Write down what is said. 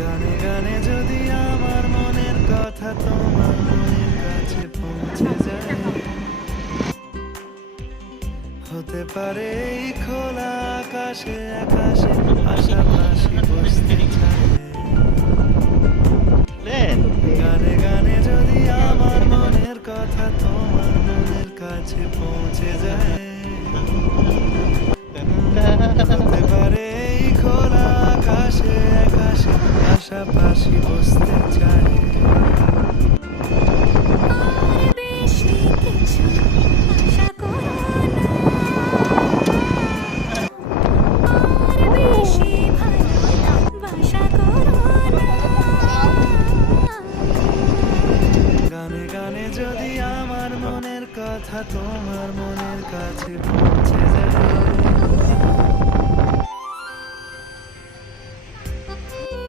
গানে গানে যদি আমার মনের কথা তোমার মনের কাছে পৌঁছে যায়, হতে পারে এই খোলা আকাশে আকাশে পাশাপাশি বসতে চায়। গানে গানে যদি আমার মনের কথা তোমার মনের কাছে পৌঁছে যায়,